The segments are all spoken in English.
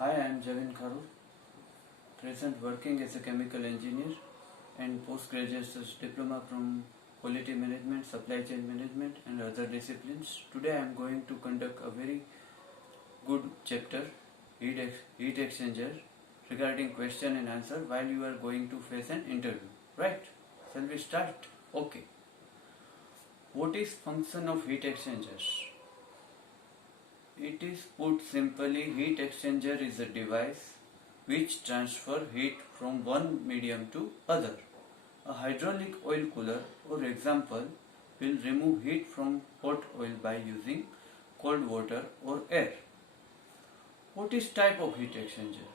Hi, I am Javin Kharod, present working as a chemical engineer and postgraduate diploma from quality management, supply chain management and other disciplines. Today I am going to conduct a very good chapter, heat exchanger, regarding question and answer while you are going to face an interview. Right? Shall we start? Okay. What is function of heat exchangers? It is put simply, heat exchanger is a device which transfer heat from one medium to other. A hydraulic oil cooler, for example, will remove heat from hot oil by using cold water or air. What is type of heat exchanger?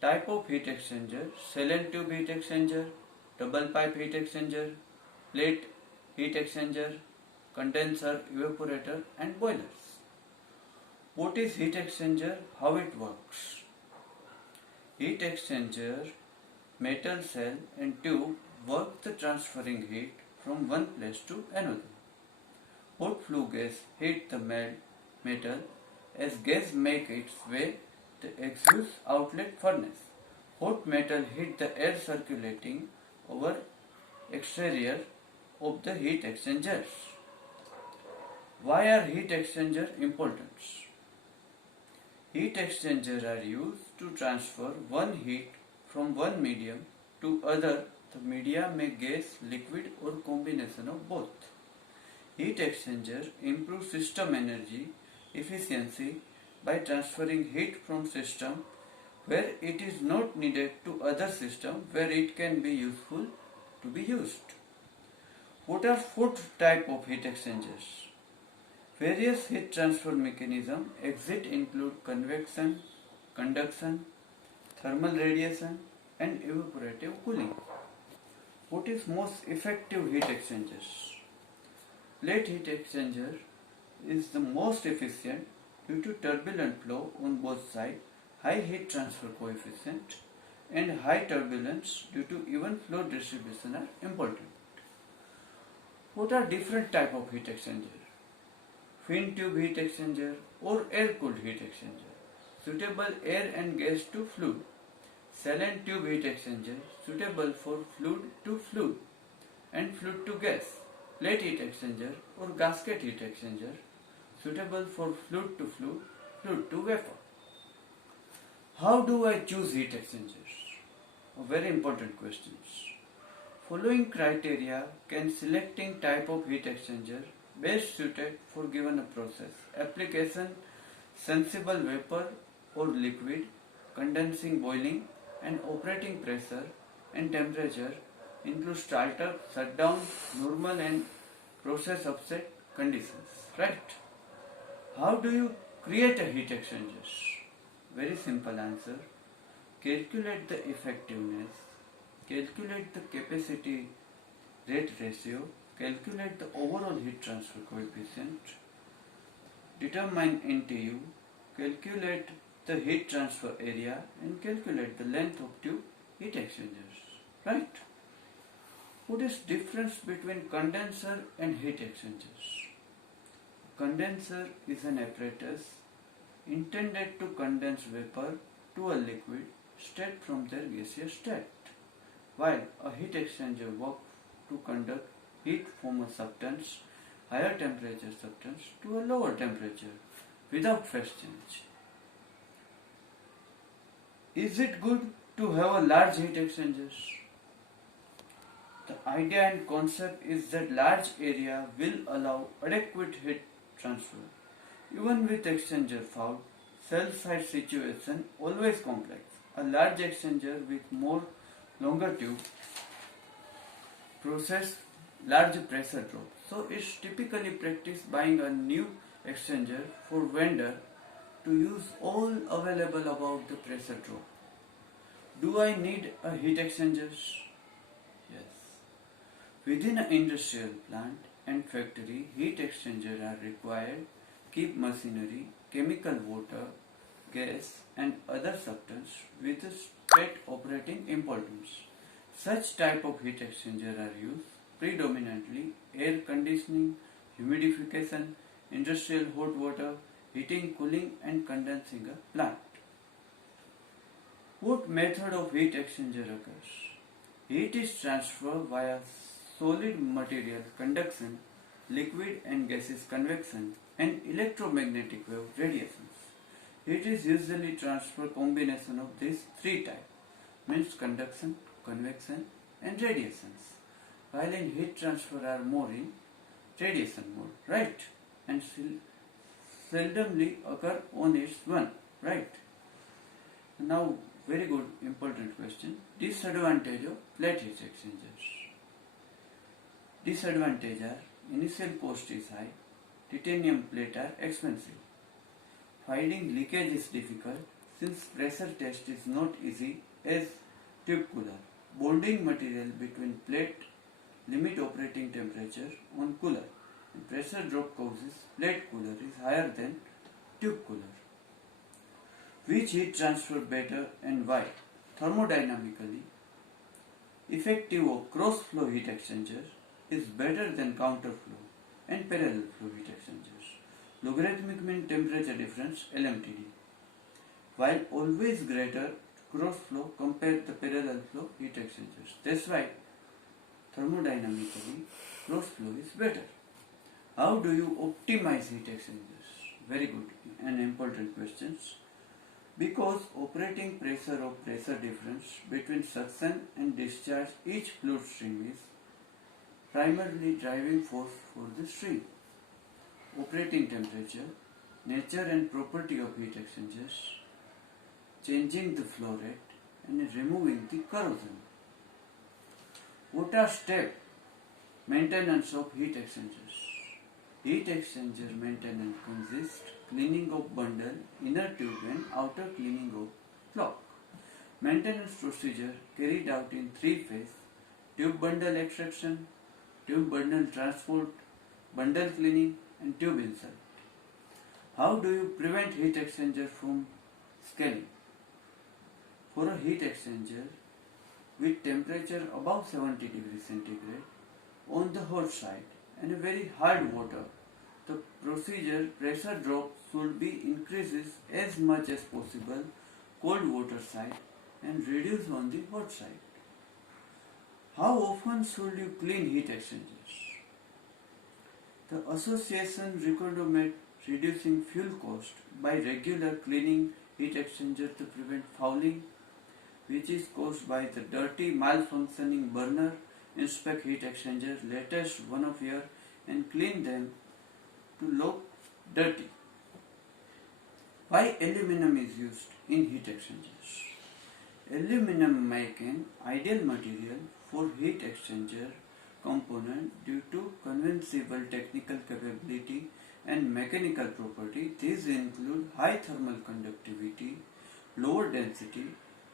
Type of heat exchanger: silent tube heat exchanger, double pipe heat exchanger, plate heat exchanger, condenser, evaporator and boilers. What is heat exchanger? How it works? Heat exchanger, metal cell and tube work the transferring heat from one place to another. Hot flue gas heat the metal as gas make its way the exhaust outlet furnace. Hot metal heat the air circulating over exterior of the heat exchangers. Why are heat exchangers important? Heat exchangers are used to transfer one heat from one medium to other. The media may gas, liquid or combination of both. Heat exchanger improve system energy efficiency by transferring heat from system where it is not needed to other system where it can be useful to be used. What are four type of heat exchangers? Various heat transfer mechanisms exist include convection, conduction, thermal radiation and evaporative cooling. What is most effective heat exchangers? Plate heat exchanger is the most efficient due to turbulent flow on both sides, high heat transfer coefficient and high turbulence due to even flow distribution are important. What are different type of heat exchanger? Fin tube heat exchanger or air cooled heat exchanger, suitable air and gas to fluid. Silent tube heat exchanger, suitable for fluid to fluid and fluid to gas. Plate heat exchanger or gasket heat exchanger, suitable for fluid to fluid, fluid to vapor. How do I choose heat exchangers? A very important question. Following criteria can selecting type of heat exchanger best suited for given a process. Application: sensible vapor or liquid, condensing, boiling and operating pressure and temperature include startup, shutdown, normal and process upset conditions. Right? How do you create a heat exchanger? Very simple answer. Calculate the effectiveness, calculate the capacity rate ratio, calculate the overall heat transfer coefficient, determine NTU, calculate the heat transfer area and calculate the length of tube heat exchangers. Right? What is difference between condenser and heat exchangers? Condenser is an apparatus intended to condense vapor to a liquid straight from their gaseous state, while a heat exchanger works to conduct heat from a substance, higher temperature substance to a lower temperature without phase change. Is it good to have a large heat exchangers? The idea and concept is that large area will allow adequate heat transfer. Even with exchanger found, cell site situation always complex. A large exchanger with more longer tube process large pressure drop. So it's typically practice buying a new exchanger for vendor to use all available about the pressure drop. Do I need a heat exchangers? Yes. Within an industrial plant and factory, heat exchangers are required. Keep machinery, chemical, water, gas and other substance with a state operating importance. Such type of heat exchanger are used predominantly air conditioning, humidification, industrial hot water, heating, cooling and condensing a plant. What method of heat exchanger occurs? Heat is transferred via solid material conduction, liquid and gaseous convection, and electromagnetic wave radiations. Heat is usually transferred combination of these three types, means conduction, convection, and radiations. While in heat transfer are more in radiation mode, right? And seldomly occur on its one, right? Now, very good, important question. Disadvantage of plate heat exchangers. Disadvantage are initial cost is high, titanium plate are expensive. Finding leakage is difficult since pressure test is not easy as tube cooler. Bonding material between plate limit operating temperature on cooler. And pressure drop causes plate cooler is higher than tube cooler. Which heat transfer better and why? Thermodynamically, effective of cross flow heat exchanger is better than counter flow and parallel flow heat exchangers. Logarithmic mean temperature difference LMTD, while always greater cross flow compared to parallel flow heat exchangers. That's why thermodynamically cross flow is better. How do you optimize heat exchangers? Very good and important questions. Because operating pressure of pressure difference between suction and discharge each fluid stream is primarily driving force for the stream. Operating temperature, nature and property of heat exchangers, changing the flow rate and removing the corrosion. What are steps? Maintenance of heat exchangers. Heat exchanger maintenance consists cleaning of bundle, inner tube and outer cleaning of flock. Maintenance procedure carried out in three phases: tube bundle extraction, tube bundle transport, bundle cleaning and tube insert. How do you prevent heat exchanger from scaling? For a heat exchanger with temperature above 70 degrees centigrade on the hot side and a very hard water, the procedure pressure drop should be increases as much as possible cold water side and reduce on the hot side. How often should you clean heat exchangers? The association recommends reducing fuel cost by regular cleaning heat exchanger to prevent fouling, which is caused by the dirty malfunctioning burner. Inspect heat exchanger latest 1 year and clean them to look dirty. Why aluminum is used in heat exchangers? Aluminum make an ideal material for heat exchanger component due to conventional technical capability and mechanical property. These include high thermal conductivity, lower density,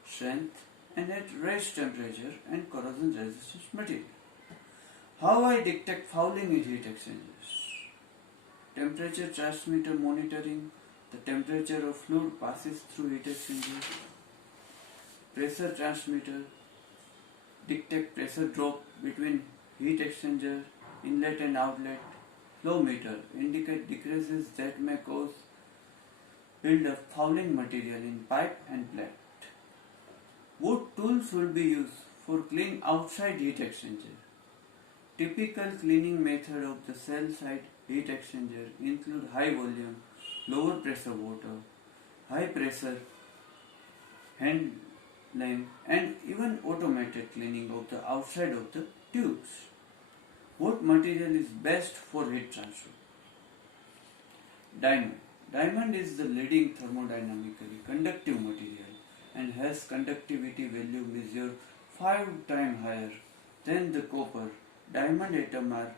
strength, and at rest temperature and corrosion resistance material. How I detect fouling in heat exchangers? Temperature transmitter monitoring. The temperature of fluid passes through heat exchanger. Pressure transmitter detect pressure drop between heat exchanger inlet and outlet. Flow meter indicate decreases that may cause build of fouling material in pipe and plate. What tools will be used for clean outside heat exchanger? Typical cleaning method of the cell side heat exchanger include high volume, lower pressure water, high pressure hand lamp and even automated cleaning of the outside of the tubes. What material is best for heat transfer? Diamond. Diamond is the leading thermodynamically conductive material and has conductivity value measured 5 times higher than the copper. Diamond atom are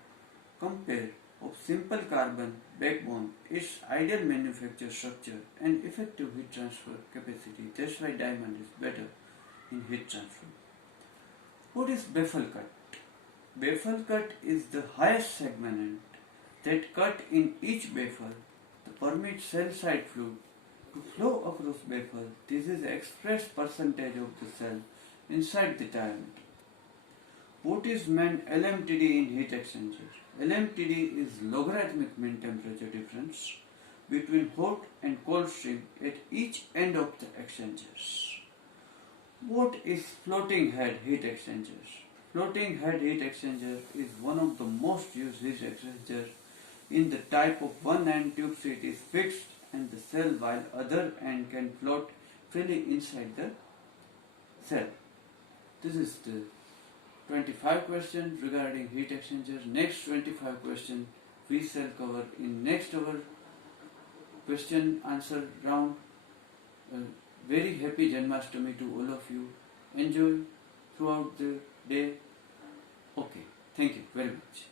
compared of simple carbon backbone, its ideal manufacture structure and effective heat transfer capacity. That's why diamond is better in heat transfer. What is baffle cut? Baffle cut is the highest segment that cut in each baffle to permit cell side fluid to flow across baffle. This is the expressed percentage of the cell inside the diameter. What is meant LMTD in heat exchanger? LMTD is logarithmic mean temperature difference between hot and cold stream at each end of the exchangers. What is floating head heat exchangers? Floating head heat exchanger is one of the most used heat exchangers in the type of one end tube seat is fixed and the cell while other end can float freely inside the cell. This is the 25 questions regarding heat exchangers. Next 25 questions we shall cover in next our question answer round. Very happy Janmashtami to all of you. Enjoy throughout the day. Okay, thank you very much.